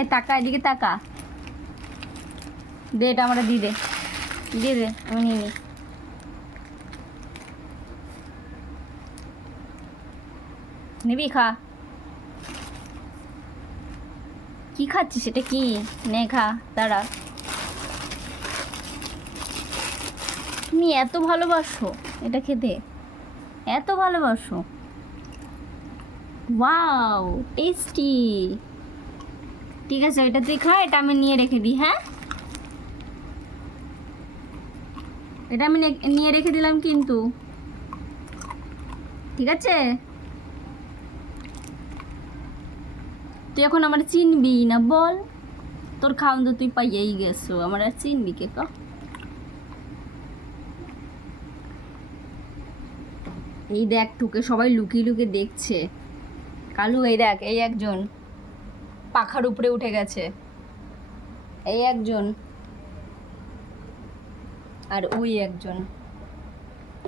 এ টাকা এদিকে টাকা দে, এটা আমরা দিয়ে দে আমি নিয়ে নিই। নিবি? খা। কি খাচ্ছিস? সেটা কি? নে খা, দাঁড়া। তুমি এত ভালোবাসো এটা খেতে, এত ভালোবাসো? Wow, tasty. ঠিক আছে, এটা তুই খা, এটা আমি নিয়ে রেখে দিই। হ্যাঁ, এটা আমি নিয়ে রেখে দিলাম কিন্তু, ঠিক আছে? তুই এখন আমার চিনবি না বল? তোর খাওন তো তুই পাইয়াই গেছো, আমার আর চিনবি কে? ক এই দেখ, তোকে সবাই লুকিয়ে লুকিয়ে দেখছে। কালু, এই দেখ, এই একজন পাখার উপরে উঠে গেছে, এই একজন, আর ওই একজন।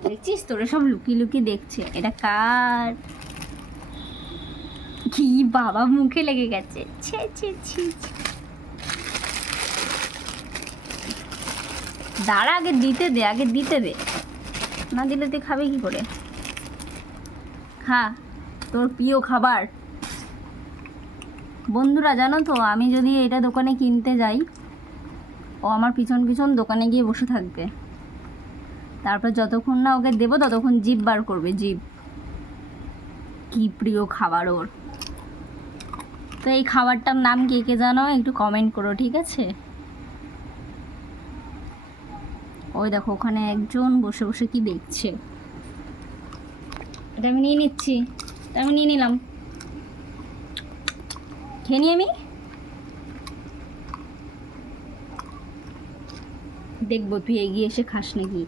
দেখছিস, তোরা সব লুকিয়ে লুকিয়ে দেখছে। এটা কার? কি বাবা, মুখে লেগে গেছে। ছি ছি ছি ছি। দাঁড়া, আগে দিতে দে, আগে দিতে দে। না দিলে তুই খাবে কি করে? খা, তোর প্রিয় খাবার। বন্ধুরা, জানো তো, আমি যদি এটা দোকানে কিনতে যাই, ও আমার পিছন পিছন দোকানে গিয়ে বসে থাকবে। তারপর যতক্ষণ না ওকে দেবো ততক্ষণ জিভ বার করবে, জিভ। কি প্রিয় খাবার ওর। তো এই খাবারটার নাম কে কে জানো একটু কমেন্ট করো, ঠিক আছে? ওই দেখো, ওখানে একজন বসে বসে কি দেখছে। এটা আমি নিয়ে নিচ্ছি, এটা আমি নিয়ে নিলাম। খেয়ে নি আমি, দেখবো তুই এগিয়ে এসে খাস নাকি।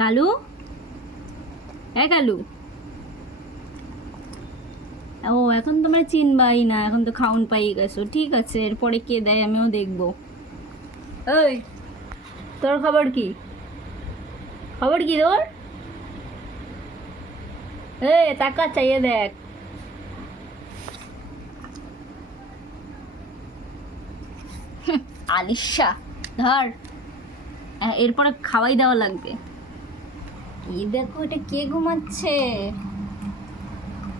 কালু, হ্যাঁ কালু। ও, এখন তোমরা চিনবাই না, এখন তো খাউন পাই গেছো। ঠিক আছে, এরপরে কে দেয় আমিও দেখবো। ওই, তোর খবর কি? খবর কি তোর? এ টাকা চাইয়ে দেখ। আলিশা, ধর। এরপরে খাওয়াই দেওয়া লাগবে। এই দেখো, এটা কে ঘুমাচ্ছে?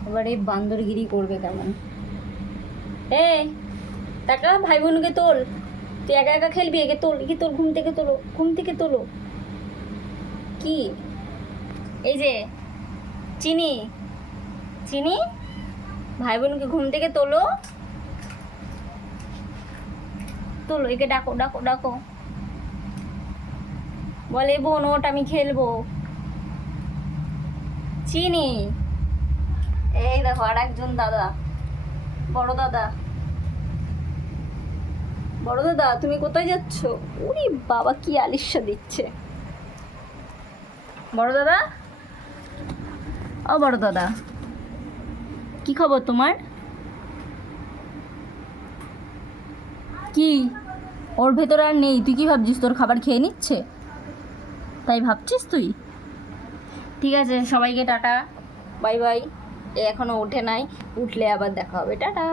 এবারে বান্দরগিরি করবে কেমন? এ টাকা, ভাই বোনকে তোল। তুই একা একা খেলবি? একে তোল, একে তোল, ঘুম থেকে তোলো, ঘুম থেকে তোলো। কি? এই যে চিনি, চিনি, ভাই বোনকে ঘুম থেকে তোলো, তোলো। একে ডাকো, ডাকো, ডাকো। বলে, বোন ওট, আমি খেলবো। চিনি। এই দেখো, আর একজন দাদা, বড় দাদা। বড় দাদা, তুমি কোথায় যাচ্ছ? উরি বাবা, কি আলিশা দিচ্ছে। বড় দাদা, ও বড় দাদা, কি খবর তোমার? কি ওর ভেতর আর নেই? তুই কি ভাবছিস তোর খাবার খেয়ে নিচ্ছে, তাই ভাবছিস তুই? ঠিক আছে, সবাইকে টাটা, বাই বাই। এখনো ওঠে নাই, উঠলে আবার দেখা হবে, টাটা।